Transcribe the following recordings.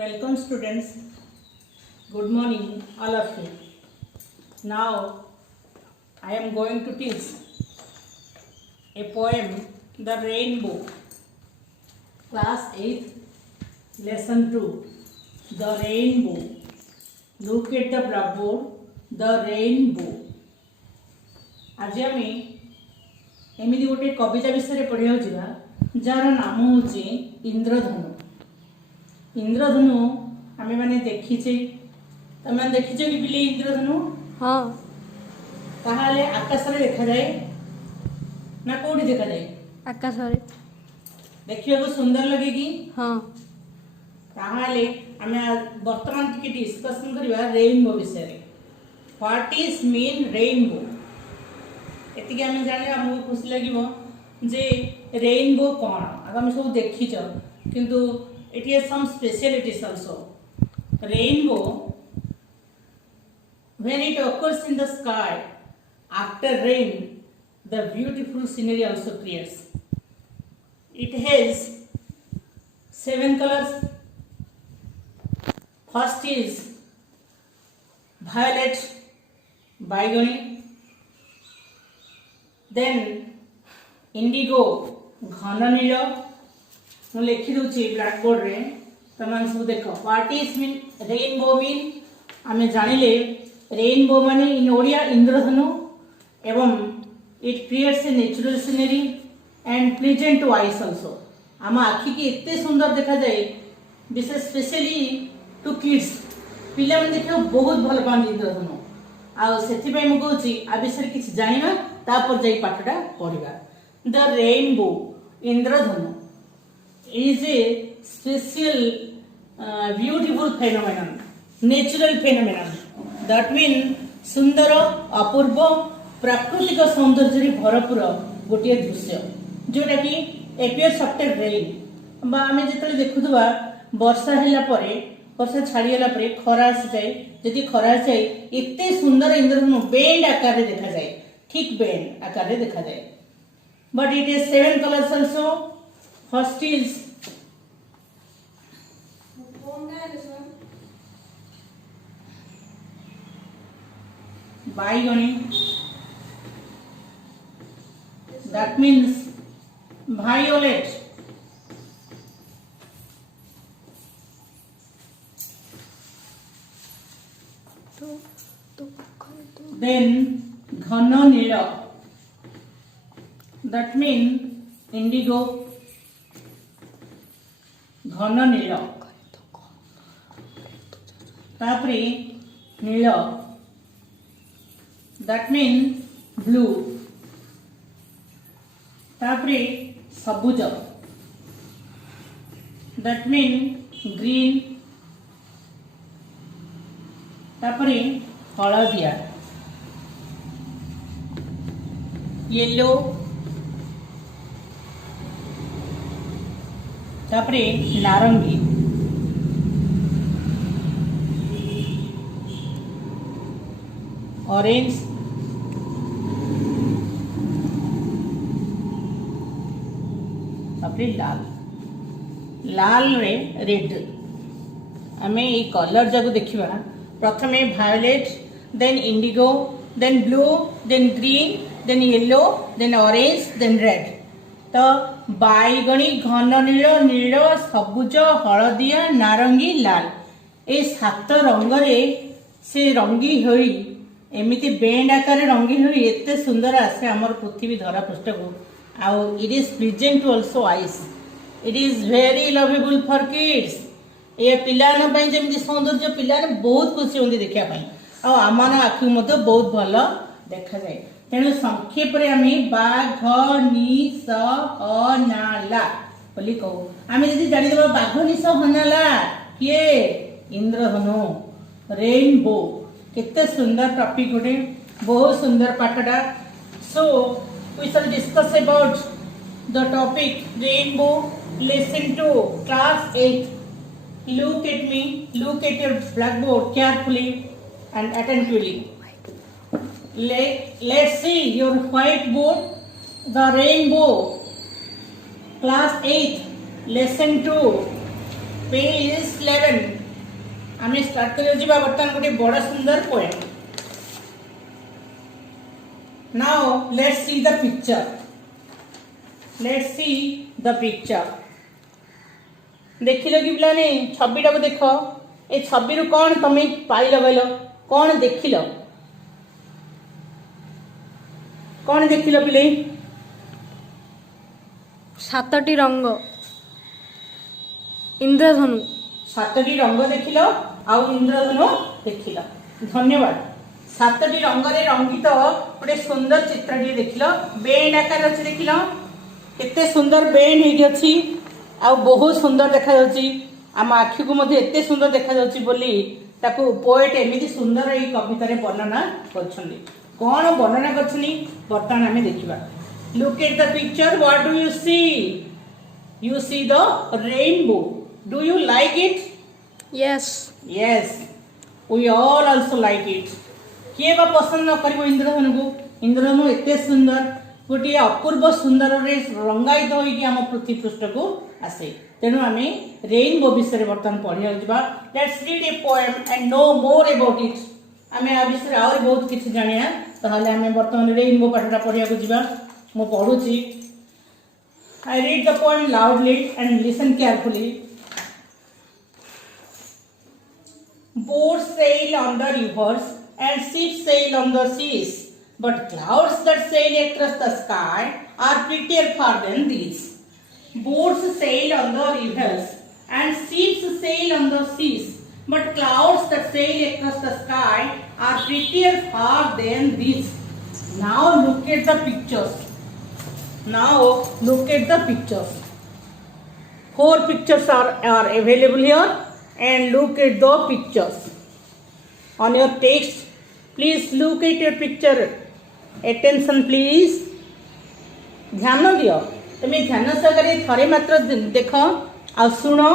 Welcome students. Good morning all of you. Now I am going to teach a poem The Rainbow. Class 8 Lesson 2 The Rainbow. Look at the blackboard. The Rainbow. आज आम एमती गोटे कविता विषय पढ़ा जा jar नाम हूँ इंद्रधनु. इंद्रधनु आमे माने देखीचे तमे देखीचे कि बिली इंद्रधनु हाँ ताहाले आकाश रे देखा जाए ना कोडी देखा जाए आकाश रे देखियो को सुंदर लगे कि हाँ ताहाले आमे वर्तमान टिके डिस्कशन करबा रेनबो विषय रे. व्हाट इज मीन रेनबो एतिके आमे जाने हमहु खुशी लागिवो जे रेनबो कोन आगामी सब देखिचो किंतु it has some specialities also. Rainbow, when it occurs in the sky after rain, the beautiful scenery also creates. It has 7 colors. First is violet, baigani, then indigo, ghana nilo. ମୁଁ लिखि दूची black board रे तमान सब देखो what is mean rainbow mean आमे जानिले rainbow माने इन ओडिया इंद्रधनु एवं it creates a natural scenery and pleasant two eyes also. आम आखि की एते सुंदर देखा जाए विशेष स्पेशली टू किड्स पिला मन देखो बहुत भल पान इंद्रधनु आ सेथि पय म कहूची आ विषय किछ जानिबा तापर जाई पाठटा पढिबा. द रेनबो इंद्रधनु is a special beautiful phenomenon, natural phenomenon. That means सुंदर अपूर्व प्राकृतिक सौंदर्य रे भरपूर गोटे दृश्य जोटा कि एपियर्स आफ्टर रेन बा आमे जेतले देखुथबा वर्षा हैला परे वर्षा छाड़ी हैला परे खरा आसी जाए जदि खरा आसी जाए एते सुंदर इंद्रधनु बेंड आकार रे देखा जाए ठीक बेंड आकार रे देखा जाए. But it is 7 colours also. First is baigani, that means violet. Then ghana nila, that means indigo. घन नील तापरे नील दैट मीन ब्लू तापरे सबुज दैट मीन ग्रीन तापरे हलदिया येलो तापरे नारंगी ऑरेंज तापरे लाल लाल रे रेड. आमे ए कलर जाको देखिबा प्रथमे violet then indigo then blue then green then yellow then orange then red. तो बाइगणी घन नील नील सबुज हलदिया नारंगी लाल ए 7 रंग रे से रंगी होई एमिति बेंड आकार रंगी होई एते सुंदर आसे हमर पृथ्वी धरा पृष्ठ को. आउ it is pleasant to also eyes. It is very lovable for kids. ए पिलान पई जेमिति सौंदर्य पिलान बहुत खुशी होंदी देखिया पई आ आमान आखि मते बहुत भलो देखा जाए. तेणु संक्षेप बाघ निश हनाला बोली कहू आम जी जानीदेव बाघ निश हनाला किए इंद्रधनु रेनबो केते सुंदर टॉपिक गोटे बहुत सुंदर पाठटा. So we shall discuss about the topic rainbow lesson 2 class 8. Look at me, look at your blackboard carefully and attentively. Let's see your whiteboard. The rainbow. Class 8, lesson 2. Page 11 आमे start कर जिबा बर्तन गोटे बड़ा सुंदर poem. Now let's see the picture. Let's see the picture. देखिल कि पिलाने छबिटा को देख ए छबि रु कौन तमे पाइल गइल कौन देखिल कौन देखिल पिले सातटी रंग इंद्रधनु सातटी रंग देखिल आउ इंद्रधनु देखिल. धन्यवाद. सातटी रंग रे रंगित गोटे सुंदर चित्रटी देखिल. बेंड आकार अछि देखिल केते सुंदर बेंड हेगी अछि आ बहुत सुंदर देखा जाउची. आम आखि को मध्य एते सुंदर देखा जाउची बोली ताको पोएट एमिति सुंदर ए कविता रे वर्णना करछनी. कोन वर्णना करछनी वर्तमान आमे देखिबा. Look at the picture. What do you see? You see the rainbow. Do you like it? Yes Yes, we all also like it. किए बा पसंद न करिवो इंद्रधनु को. इंद्रधनु एते सुंदर गोटे अपूर्व सुंदर रे रंगायित होई कि हम पृथ्वी पृष्ठ को आसे. तेणु आमे रेनबो विषय वर्तमान पढ़िया जिबा. Let's read a poem and know more about it. आमे आ विषय और बहुत किछि जानिया ताहले आमे वर्तमान रेनबो पाठटा पढ़िया को जिबा. मो पढुची. I read the poem loudly and listen carefully. Boats sail on the rivers and ships sail on the seas, but clouds that sail across the sky are prettier far than these. Boats sail on the rivers and ships sail on the seas, but clouds that sail across the sky are prettier far than these. Now look at the pictures. Now look at the pictures. 4 pictures are available here. And look at the pictures. On your text, please look at your picture. Attention please. ध्यान दियो. तुम्हें ध्यान सहकारे थरे मात्र देख आ सुनो.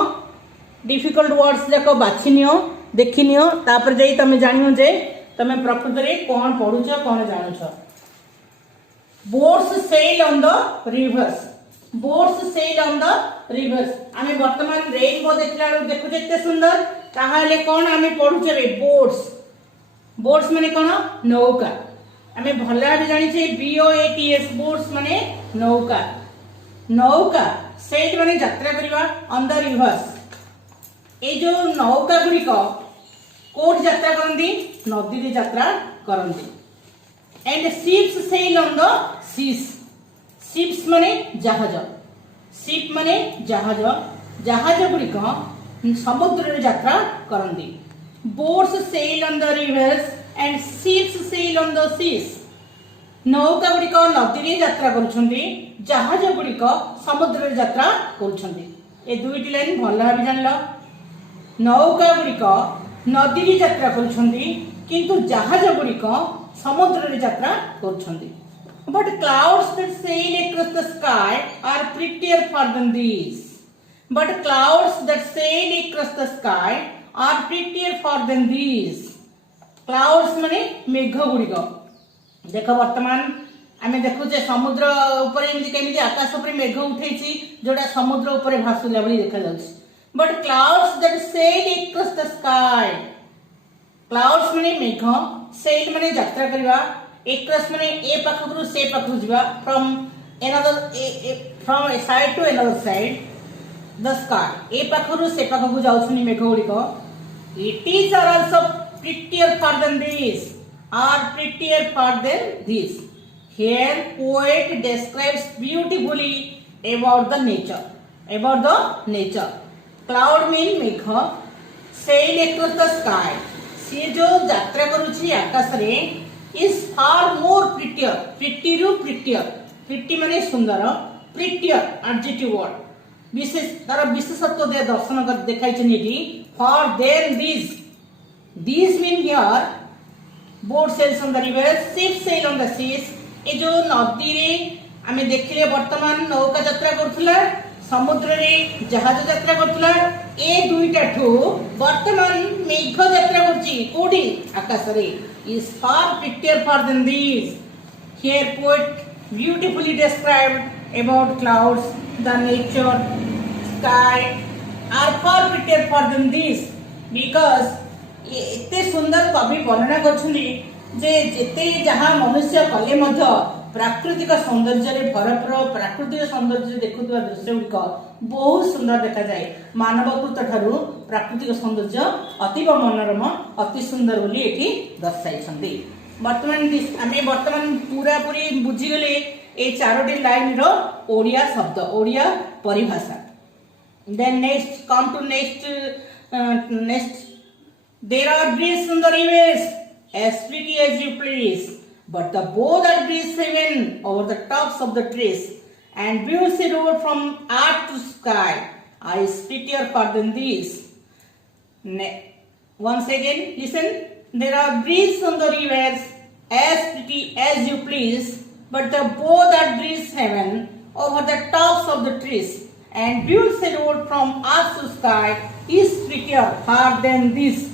Difficult words जाक बाछि neo देखि नियो तापर जाई तमे जानियो जे तमे प्रकृत रे कोन पढुछ कोन जानुछ. Boats sail on the rivers. Boats sail on the rivers. आमे वर्तमान रेनबो देखला देखु जेते सुंदर ताहाले कोन आमे पढुचे रे बोट्स. बोट्स माने कोन नौका. आमे भल्ला भी जानि छे BOATS बोट्स माने नौका. नौका सेल माने यात्रा करिवा ऑन द रिवर्स. ए जो नौका गुडी को कोड यात्रा करंदी नदी रे यात्रा करंदी. And ships sail on the seas. Ships माने जहाज. शिप माने जहाज. जहाज गुडी को समुद्र रे यात्रा करंदी. Boats sail on the rivers and ships sail on the seas. नौका गुडी को नदी रे यात्रा करूछंदी. जहाज गुडी को समुद्र रे यात्रा करूछंदी. ए दुईटी लाइन भल भाबे जानलो. नौका गुडी को नदी रे यात्रा करूछंदी किंतु जहाज गुडी को समुद्र रे यात्रा करूछंदी. But clouds that sail across the sky are prettier far than these. But clouds that sail across the sky are prettier far than these. Clouds माने मेघ गुडी को. देखो वर्तमान आमे देखु जे समुद्र ऊपर एमि केमिति आकाश ऊपर मेघ उठैछि जोडा समुद्र ऊपर भासुला बली देखा जाउछि. But clouds that sail across the sky. Clouds माने मेघ. sail माने यात्रा करबा. across माने ए पाखरु से पाखरु जिबा. from a side to another side. the sky ए पाखरु से पाखरु जाउछनी मेघ गुडी को. it is also prettier far than this. are prettier far than this. Here poet describes beautifully about the nature. About the nature. Cloud mean मेघ. sail across the sky. से जो यात्रा करूछि आकाश रे is far more prettier. pretty ru prettier. pretty माने सुंदर. prettier adjective word. विशेष तार विशेषत्व दे दर्शन कर देखाइ छनि eighty. far than these. these mean here boat sails on the river, ship sail on the seas. ए जो नदी रे आमे देखिले वर्तमान नौका यात्रा करथुला समुद्र रे जहाज यात्रा करथुला. ए दुईटा ठो वर्तमान मेघ यात्रा करछि कोडी आकाश रे is far prettier far than these. Here poet beautifully described about clouds, the nature, sky, are far prettier for than this because एते सुंदर कवि वर्णना करछुनी जे जेते जहाँ मनुष्य कले मध्य प्राकृतिक सौंदर्य रे भरपूर प्राकृतिक सौंदर्य देखुवा दृश्य गुड़िक बहुत सुंदर देखा जाए मानवकृत ठारू प्राकृतिक सौंदर्य अतीव मनोरम अति सुंदर बोली एठी दर्शाई वर्तमान आमे वर्तमान पूरा पूरी बुझीगले ए चारोटी लाइन रो ओडिया शब्द ओडिया परिभाषा then next come to next there are breeze in the rivers as pretty as you please but the both are breeze heaven over the tops of the trees and views the road from earth to sky is prettier far than this once again listen there are breeze on the rivers as pretty as you please but the both are breeze heaven over the tops of the trees and views the road from earth to sky is prettier far than this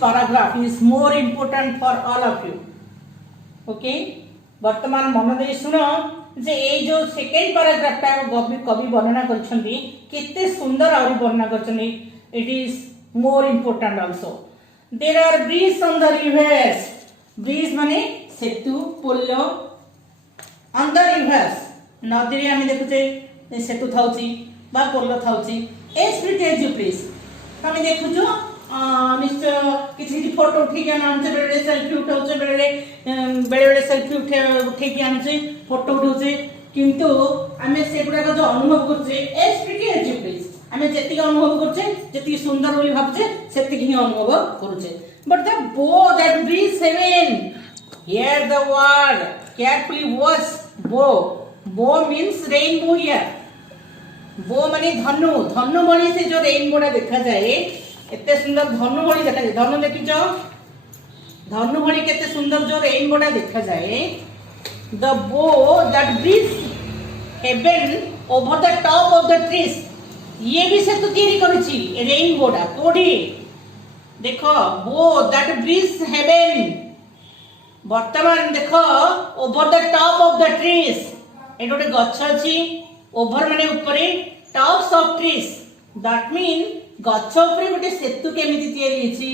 paragraph is more important for all of you okay वर्तमान मन दे सुनो जे ए जो second paragraph ता कवि वर्णना करछंती केते सुंदर आउरी वर्णना करछनी it is more important also there are bridge on the rivers bridge माने सेतु पुल ऑन द रिवर्स नदी रे हम देखुचे सेतु थाउची बा पुल थाउची एस प्रिटेज यू प्लीज हम देखुचो निश्चय किसी फोटो उठे के आनछे बेले सेल्फी उठाउछे बेले सेल्फी उठे के आनछे फोटो उठाउछे किंतु हमें सेगुडा जो अनुभव करछे एस प्रिटेज यू प्लीज हमें जेति अनुभव करछे जेति सुंदर बोली भाबछे सेति ही अनुभव करूछे but the bow that breeze heaven here the word carefully watch bow means rainbow here bow माने धनु बणी से जो रेनबोटा देखा जाए एते सुंदर धनु बणी देखा जाए धनु देखिछ धनु बणी केते सुंदर जो रेनबोटा देखा जाए the bow that breeze heaven over the top of the trees ये भी से तो तैयारी करिछि रेनबोटा कोडी देखो बो दैट ब्रीज हेवन वर्तमान देखो over the top of the trees ए गोटे गछ अछि ओवर माने ऊपरे tops of trees that mean गछ ऊपरे गोटे सेतु केमिति तैयारी अछि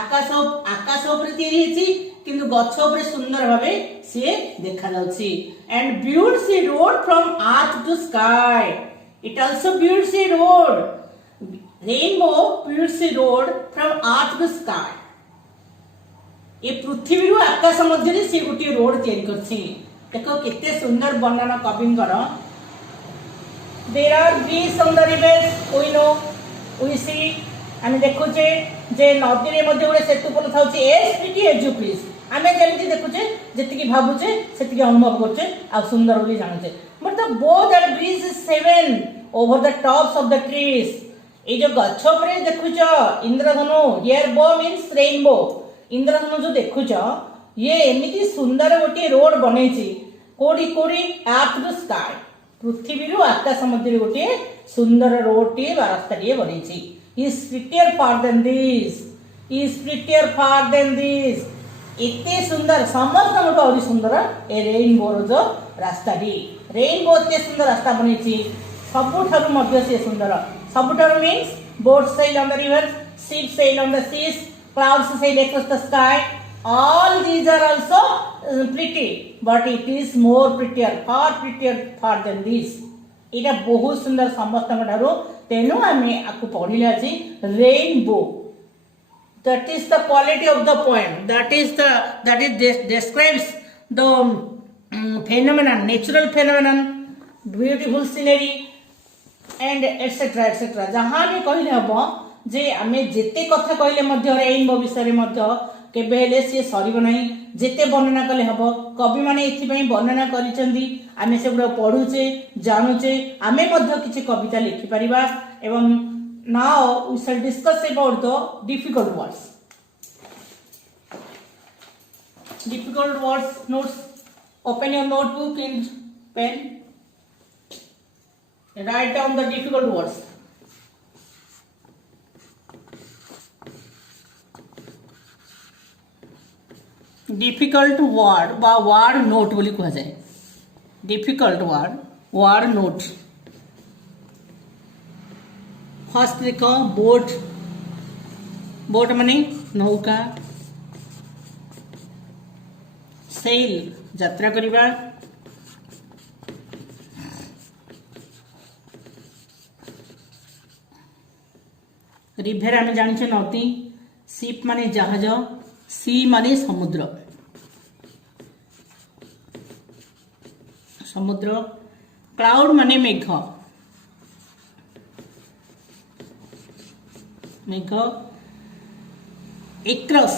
आकाश ऊपरे तैयारी अछि किंतु गछ ऊपरे सुंदर भाबे से देखा जाउछि and builds a road from earth to sky it also builds a road rainbow builds a road from earth to sky ए पृथ्वी रु आकाश मध्य रे से गोटे रोड तैयारी करछि देखो केते सुंदर वर्णना कविंकर there are bridge on the rivers we know we see आमे देखुचे जे नदी रे मध्ये गोटे सेतु पुल थाउची as pretty as you please आमे जेमति देखुचे जेति की भाबुचे सेति की अनुभव करचे आ सुंदर बोली जानुचे but the bow that bridges heaven over the tops of the trees ए जो गछ ऊपर देखुचो इंद्रधनु हियर बो मींस रेनबो इंद्रधनु जो देखुचो ये एमिति सुंदर गोटे रोड बनेछि कोडी अर्थ टू स्काई पृथ्वी रु आकाश मध्य गोटे सुंदर रोड टी रास्ता टी बनेछि is prettier far than this इते सुंदर समस्त गोटे और सुंदर ए रेनबो रो जो रास्ता टी रेनबो एते सुंदर रास्ता बनेछि सबुठारु मध्य से सुंदर सबुठारु means boats sail on the river ships sail on the seas clouds sail across the sky all these are also pretty but it is more prettier far than this एटा बहुत सुंदर समस्त ठारो तेनु आमे आकु पढिला छी rainbow that is the quality of the poem that is describes the phenomenon natural phenomenon beautiful scenery and etc जहां भी कहले हबो जे आमे जेते कथा कहले मध्य रेनबो विषय रे मध्य केबे हेले से सरीबो नाही जेते वर्णना कले हबो कवि माने एथि पई वर्णना करिसेंदी आमे से गुडा पढुचे जानुचे आमे मध्य किछि कविता लिखि परिबा एवं now we shall discuss about the difficult words notes open your notebook and pen write down the difficult words difficult word बा वर्ड नोट बोली कह जाए डिफिकल्ट वर्ड नोट फर्स्ट देख बोट, बोट माने नौका, सेल यात्रा करिबा, रिभर आम जाने नदी, शिप माने जहाज, सी माने समुद्र, समुद्र, क्लाउड माने मेघ, मेघ, across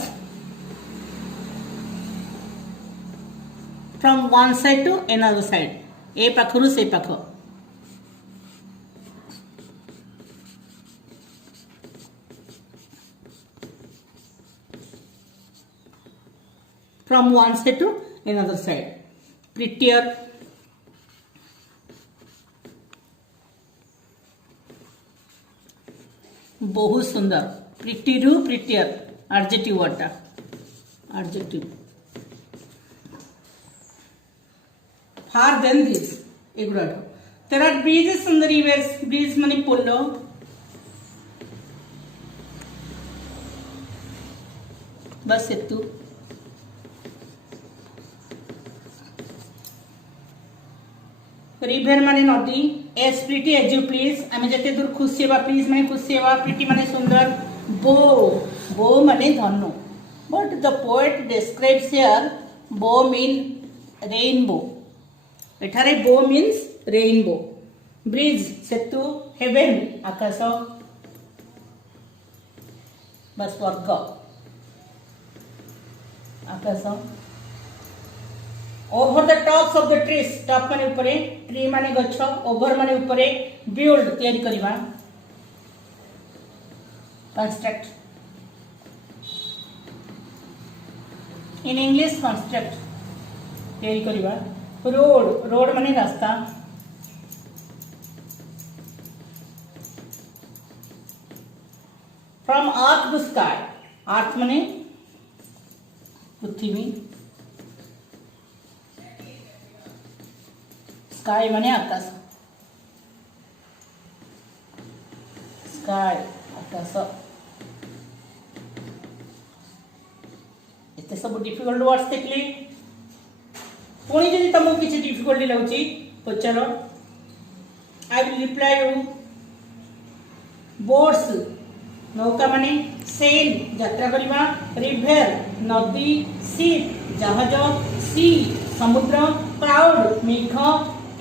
from one side to another side, ए पाखरु से पाख, from one side to another side, prettier, बहुत सुंदर, प्रिटी रु प्रिटियर एडजेक्टिव वर्डटा, एडजेक्टिव, फार देन दिस एगुड़ा, there are bridges on the rivers, bridge माने पोलो, बस सेतु, रिवर माने नदी, as pretty as you please, आम जिते दूर खुशी हेबा, प्लीज माने खुशी हेबा, प्रिटी माने सुंदर, बो, बो माने धनु, but the poet describes here bow mean rainbow, एठारे बो मीन्स रेनबो, ब्रिज सेतु, हेवेन आकाश, बस स्वर्ग आकाश, over the tops of the trees, top माने ऊपरे, ट्री माने गछ, ओवर माने ऊपरे, बिल्ड तैयारी करिबा, कंस्ट्रक्ट, इन इंग्लिश कंस्ट्रक्ट तैयारी करिबा, रोड, रोड माने रास्ता, फ्रॉम अर्थ टू स्काई, अर्थ माने पृथ्वी, स्काई माने आकाश, स्काई आकाश, एते सब डिफिकल्ट वर्ड्स देखली, पुणी जदि तुमको किसी डिफिकल्टी लगुची पचार, I will reply you, boats नौका माने, सेल यात्रा करिबा, रिवर नदी, शिप जहाज, सी समुद्र, क्लाउड मेघ,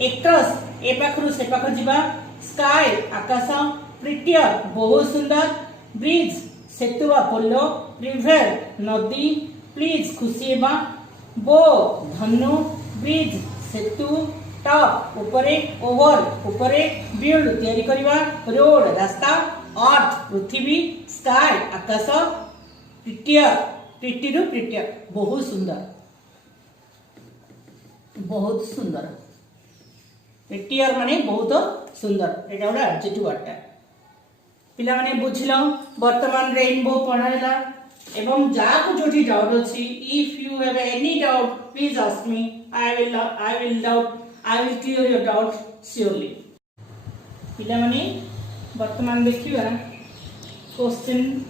एक्ट्रस ए पाखरु से पाख जिबा, स्काई आकाश, प्रिटियर बहुत सुंदर, ब्रिज सेतु वा पोलो, रिवर नदी, प्लीज खुशी हेबा, बो धनु, ब्रिज सेतु, टॉप ऊपरे, ओवर ऊपरे, बिल्ड तैयारी करिबा, रोड रास्ता, अर्थ पृथ्वी, स्काई आकाश, प्रिटियर प्रिटी रु प्रिटियर बहुत सुंदर, बहुत सुंदर, प्रिटियर माने बहुत सुंदर, एटा गोटे एडजेक्टिव वर्डटा, पिला माने बुझिलो, वर्तमान रेनबो पढाइला, एवं जाको जोठी डाउट अछि, if you have any doubt please ask me, I will clear your doubt surely. पिला माने वर्तमान देखिबा क्वेश्चन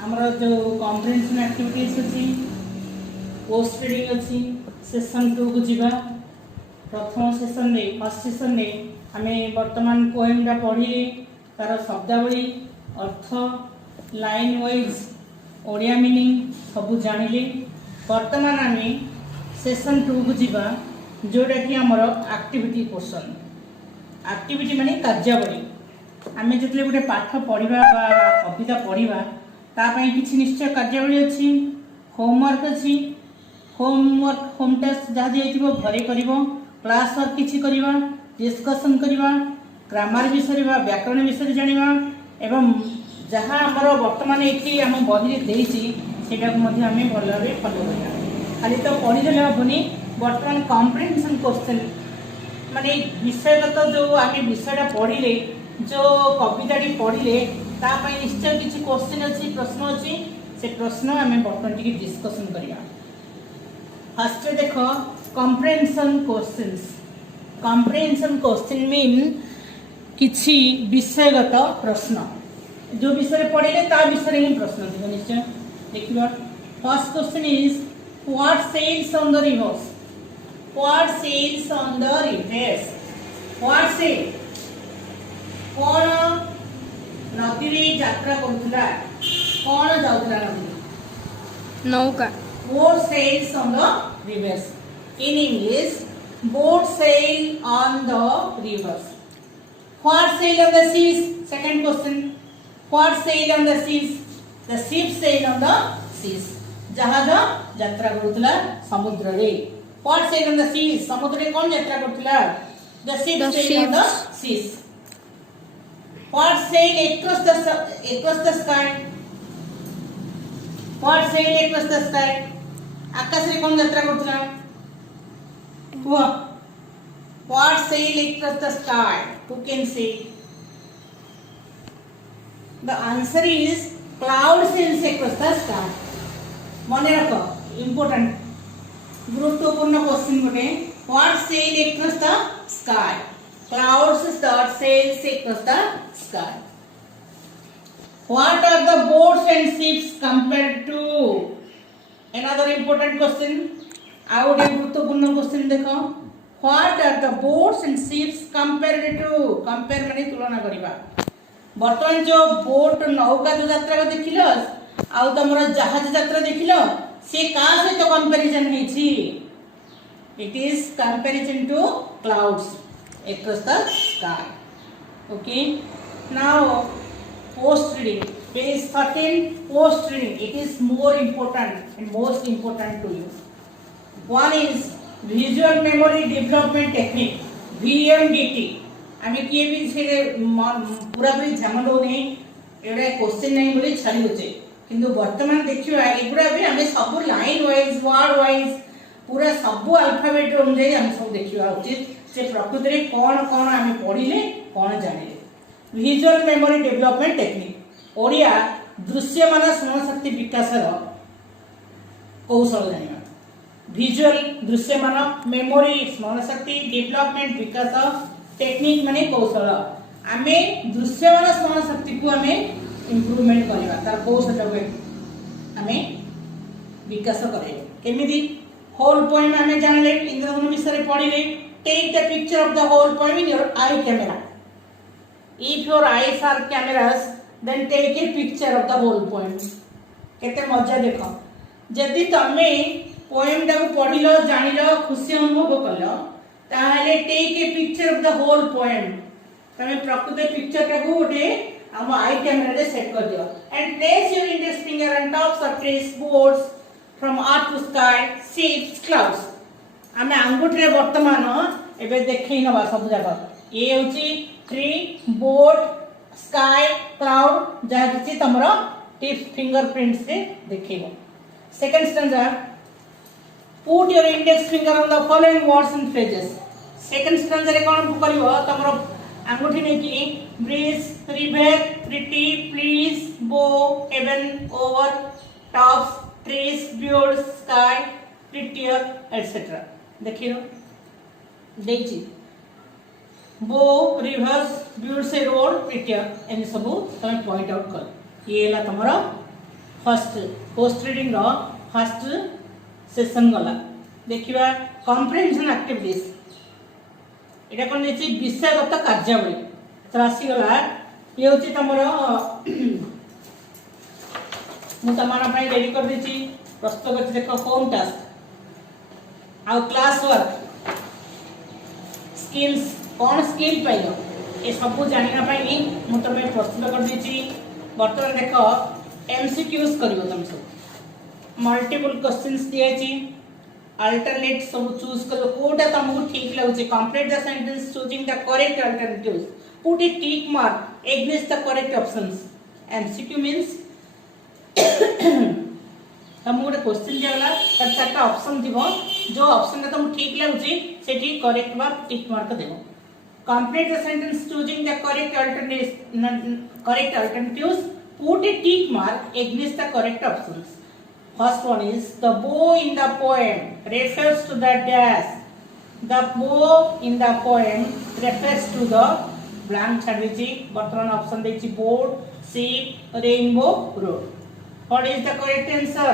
हमरा जो कॉम्प्रिहेंशन एक्टिविटीज अछि, पोस्ट रीडिंग अछि, सेशन 2 को जिबा, प्रथम सेशन रे फर्स्ट सेशन रे आमे वर्तमान पोएमटा पढी, तार शब्दावली, अर्थ, लाइन वाइज ओडिया मीनिंग सब जानिले। वर्तमान आमे सेशन 2 को जिबा, जोटा कि हमर एक्टिविटी पोर्शन, एक्टिविटी माने कार्यावली, आमे जतले गोटे पाठ पढिबा बा कविता पढिबा ता पई किछि निश्चय कार्यावली अछि, होमवर्क अछि, होमवर्क होम टास्क जहाँ दिखाई घरे कर, क्लास वर्क किसी करवा, डिस्कसन करवा, ग्रामर विषय व्याकरण विषय जाना, एवं जहाँ आमर बर्तमान ये आम बही देटा आम भल भाव फलो करवा, खाली तो पढ़ीदे हेनी। बर्तमान कॉम्प्रिहेंशन क्वेश्चन माने विषयगत जो आम विषयटा पढ़ले, जो कविताटी पढ़ले तापाई निश्चय किसी क्वेश्चन अच्छी, प्रश्न अच्छी, से प्रश्न आम बर्तमान टी डिस्कसन करवा। फर्स्ट देख comprehension questions. Comprehension question mean किछि विषयगत प्रश्न जो विषय पढ़िले ता विषय ही प्रश्न दियो निश्चय देखिबा first question is what sails on the rivers what sails on the rivers what sail कोन नदी रे यात्रा करथुला कोन जाउथला नदी नौका boat sails on the rivers in English boat sail on the rivers what sail on the seas second question what sail on the seas the ship sail on the seas जहाज यात्रा करुतला समुद्र रे what sail on the seas समुद्र रे कोन यात्रा करुतला the ship sail on the seas what sail across the sky what sail across the sky आकाश रे कोन यात्रा करुतला हुआ what sail across the sky who can say the answer is cloud sails across the sky मने रखो important गुरुत्वपूर्ण question बने what sail across the sky clouds that sails across the sky what are the boats and ships compared to another important question out a गुरुत्वपूर्ण question देखो what are the boats and ships compared to compare माने तुलना करिबा वर्तमान जो boat नौका जो यात्रा को देखिलो आउ तमरो जहाज यात्रा देखिलो से का सहित comparison हेछि it is comparison to clouds across the sky okay now post reading page 13 post reading it is more important and most important to you one is visual memory development technique VMDT आमे किए भी से पूरा पूरी ध्यान दो नहीं एडा क्वेश्चन नहीं बोली छाड़ी होचे किंतु वर्तमान देखियो एगुडा भी हमें सब लाइन वाइज वर्ड वाइज पूरा सब अल्फाबेट अनुसार हम सब देखियो उचित से प्रकृति रे कोन कोन हमें पढिले कोन जानिले visual memory development technique Odia दृश्यमान स्मरण शक्ति विकास रो कौशल जानिबा विजुअल दृश्यमान मेमोरी स्मरण शक्ति डेवलपमेंट विकास टेक्निक माने कौशल आमे दृश्यमान स्मरण शक्ति को आमे इंप्रूवमेंट करबा तार कौशल को आमे विकास करे केमिदी होल पोएम आमे जानले इंद्रधनु विषय पढिले take the picture of the whole poem in your eye camera if your eyes are cameras then take a picture of the whole poem केते मजा देखो जदी तमे पोएम टा को पढिलो जानिलो खुशी अनुभव करलो ताहले take a picture of the whole poem तमे प्रकृति पिक्चर टा को ओटे हम आई कैमरा रे सेट कर दियो and place your index finger on top of trees birds from earth to sky ships clouds हमें अंगूठी रे वर्तमान एबे देखै नबा सब जगह ए होची ट्री बोर्ड स्काई क्लाउड जहा किछि तमरो टिप फिंगरप्रिंट्स से देखैबो second stanza put your index finger on the following words and phrases second stanza रे कोन करिवो तमरो अंगूठी नै कि bridge river pretty please bow heaven over tops trees beautiful sky prettier etcetera देखियो देखि bow rivers beautiful road prettier any सब तमे point out कर ये ला तमरो फर्स्ट पोस्ट रीडिंग रो फर्स्ट सेशन गला देखिबा कॉम्प्रिहेंशन एक्टिविटीज एटा कोन देछि विषयगत कार्यावली त्रासी गला ये होछि तमरो मु तमारा पय रेडी कर देछि प्रस्तुत कर देखो होम टास्क आउ क्लास वर्क स्किल्स कोन स्किल पाइलो ए सब जानिना पई मु तमे प्रस्तुत कर देछि वर्तमान देखो एमसीक्यूज करियो तुम सब मल्टीपल क्वेश्चंस दिया छी अल्टरनेट सब चूज करो कोटा तुमको ठीक लागुचे complete the sentence choosing the correct alternatives put a tick mark against the correct options MCQ means तुमको क्वेश्चन दियाला तर चारटा ऑप्शन दिबो जो ऑप्शन तुम ठीक लागुचे सेठी करेक्ट बा टिक मार्क देबो complete the sentence choosing the correct alternatives put a tick mark against the correct options. First one is the bow in the poem refers to the dash. The bow in the poem refers to the blank छाड़ देछि वर्तमान option देछि boat ship rainbow road what is the correct answer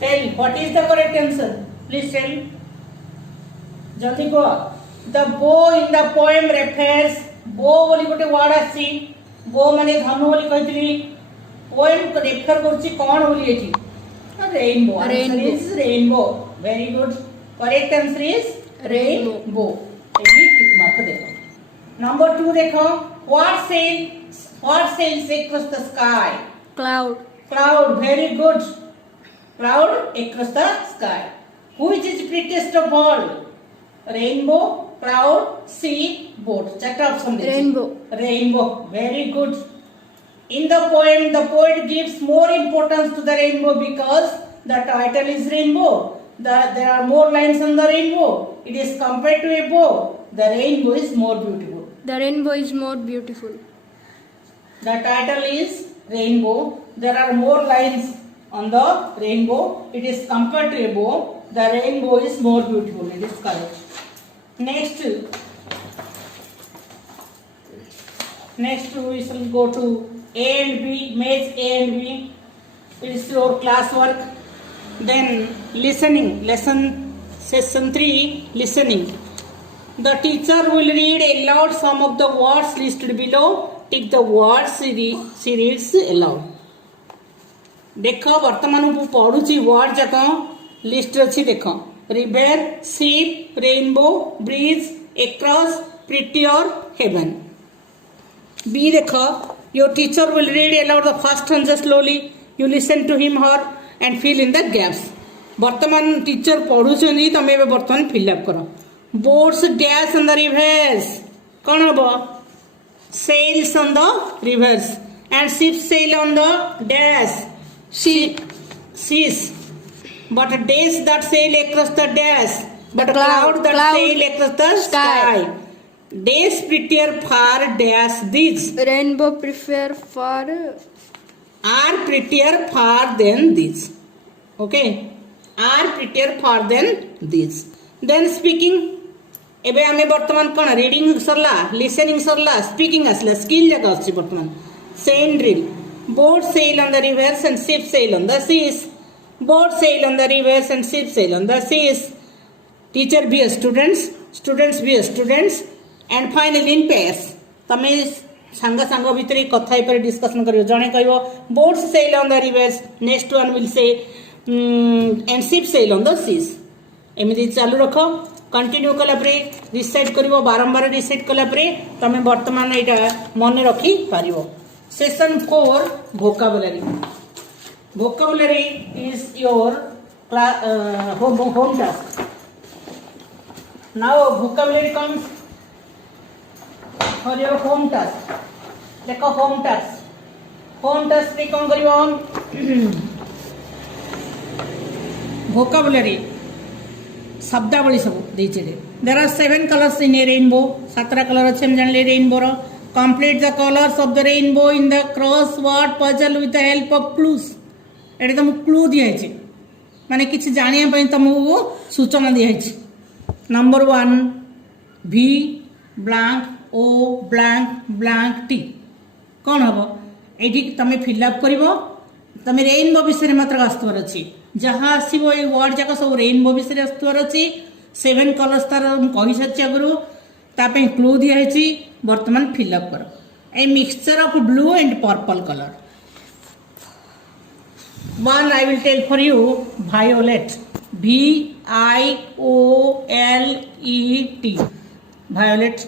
tell what is the correct answer please tell जल्दी को the बो in the poem refers बो बोली गोटे वर्ड आछि बो माने धनु बोली कहतली पोएम को रेफर करछि कोन बोली एछि rainbow answer is rainbow very good correct answer is rainbow एबी टिक मार्क देखो नंबर 2 देखो what sails across the sky Cloud. cloud very good cloud across the sky which is prettiest of all rainbow cloud sea boat चारटा option दे Rainbow. rainbow very good in the poem the poet gives more importance to the rainbow because the title is rainbow there are more lines on the rainbow it is compared to a bow the rainbow is more beautiful The rainbow is more beautiful. the title is rainbow there are more lines on the rainbow it is compared to a bow the rainbow is more beautiful it is correct next we shall go to A and B match A and B it is your class work then listening lesson session 3 listening the teacher will read aloud some of the words listed below tick the words she reads aloud देख वर्तमान मु पढुची word जाक list अछि देख river ship rainbow bridge across prettier heaven be देख your teacher will read aloud the first sentence slowly you listen to him her and fill in the gaps वर्तमान teacher पढुछनी तमे वर्तमान फिल अप करो boats dash on the rivers कोन हबो sails on the rivers and ships sail on the dash seas but days that sail across the dash but cloud that sail across the sky days prettier far dash these Rainbow prefer for are prettier far than these okay are prettier far than these then speaking एबे आमे वर्तमान कोन reading सरला listening सरला speaking असला skill जका अछि वर्तमान सेन drill boat sail on the rivers and ship sail on the seas boat sail on the rivers and ship sail on the seas teacher B students B students and finally in pairs तमे संग संग भितरे कथा पर discussion करियो जणे कहबो boat sail on the rivers next one will say and ship sail on the seas एमिति चालू रखो कंटिन्यू कला परे रिसाइट करिवो बारंबार रिसाइट कला परे तमे वर्तमान एटा मन रखी पारिवो session 4 vocabulary is your home task now vocabulary comes for your home task देखो home task रे कोन करिवो vocabulary शब्दावली सब देचे there are 7 colours in a rainbow 7 colour अछि हम जानले रेनबो रो complete the colours of the rainbow in the crossword puzzle with the help of clues एटे तुम क्लू दिया छै माने किछि जानिया पय तुमको सूचना दिया छै number 1 v blank o blank blank t कोन हबो एठी तमे फिल अप करबो तमे रेनबो विषय मात्र आस्तवर अछि जहाँ आसो ये वर्ड जाक सब रेनबो विषय आसवर अच्छी 7 कलर्स तार कही सारी आगु ताप क्लू दिखाई बर्तमान फिलअप कर a mixture of blue and purple colour one I will tell for you violet VIOLET violet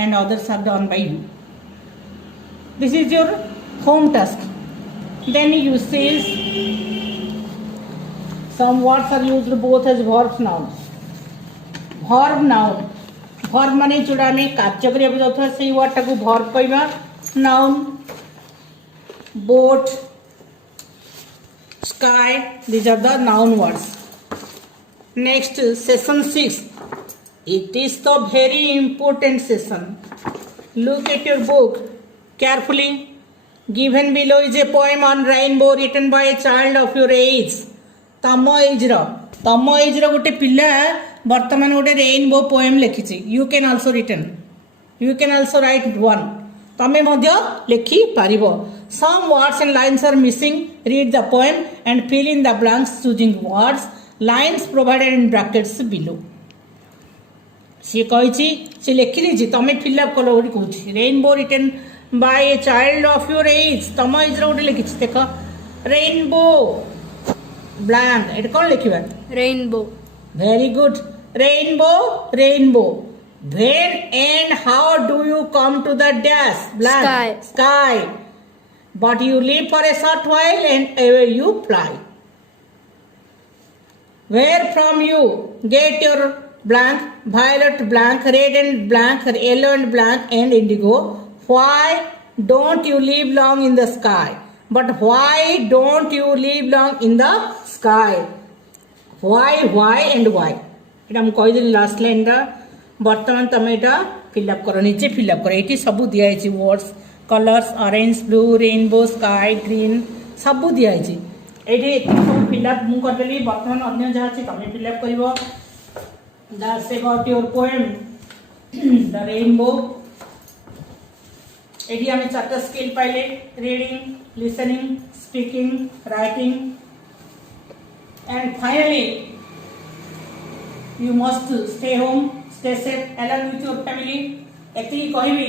and others are done by you. This is your home task. Then uses some words are used both as verbs nouns. Verb noun verb माने जोड़ा में कार्य करिया जाउथवा सेही word टाको verb कहबा noun boat sky these are the noun words. Next session 6 it is the very important session. Look at your book carefully. Given below is a poem on rainbow written by a child of your age. तम as रो गोटे पिला वर्तमान गोटे rainbow poem लिखी you can also return You can also write one. तमे मध्य लिखि पारिबो. Some words and lines are missing. Read the poem and fill in the blanks choosing words. Lines provided in brackets below. सी कही सी लिखि दी तमें fill up कल गोटे कौन rainbow written by a child of your age तम age गोटे लिखी देख रेनबो ब्लैंक एट कौन लिखा Rainbow. Very good rainbow rainbow when and how do you come to the dash blank Sky. Sky but you live for a short while and ever you fly where from you get your blank violet blank red and blank yellow and blank and indigo why don't you live long in the sky but why don't you live long in the sky why and why एटा हम कहि दिली last line रा वर्तमान तमे एटा fill up करो नीचे fill up करो eighty सब दिया है words colours orange blue rainbow sky green सब दिया है एटी सब फिल अप मु कर देली वर्तमान अन्य जहा अछि तमे फिल अप करबो. That's about your poem, The Rainbow. Eighty हमें चार्ट स्किल पाइले reading listening speaking writing and finally you must stay home stay safe along with your family. एति कहबी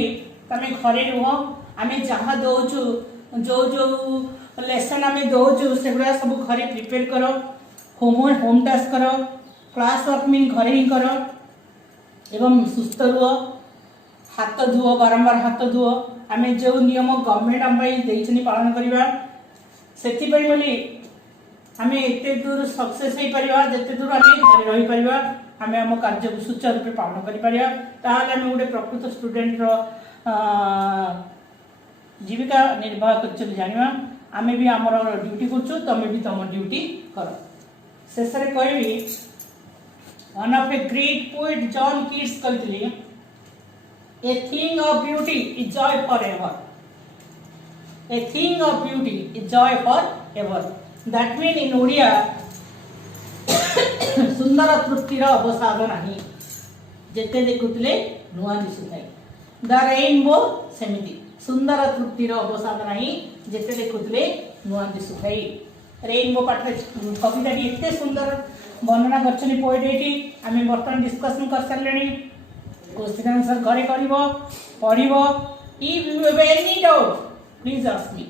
तमे घरे रुह आमे जहाँ दउछु जो जो लेसन आमे दउछु सेगुड़ा सब घरे प्रिपेयर करो होम टास्क करो क्लास वर्क मीन घरे ही कर एवं सुस्थ रुह हाथ धुओ बारंबार हाथ धुओ आम जो नियम गवर्नमेंट आम पालन करवा से बोली आम एत दूर सक्सेस हो पार जिते दूर आम घरे रही पार आम आम कार्य को सुचारू रूपे पालन करें गोटे प्रकृत स्टूडेंट जीविका निर्वाह कर जाना आम भी आम ड्यूटी कर तुम भी तुम ड्यूटी कर. शेष में कहबी one of a great poet John Keats कहते a thing of beauty is joy forever. A thing of beauty is joy forever. That means in Odia सुंदर तृप्तिर अवसाद नहीं जेते देखुले नुआ दिसुଥାଏ. द रेनबो सेमिति सुंदर तृप्तिर अवसाद नहीं जेते देखुले नुआ दिसुଥାଏ. रेनबो पाठ कविता एते सुंदर वर्णना कर पोएट ये आम बर्तमान डिस्कसन कर सारे क्वेश्चन आंसर घरे कर पढ़ if you have any doubt please ask me.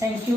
Thank you.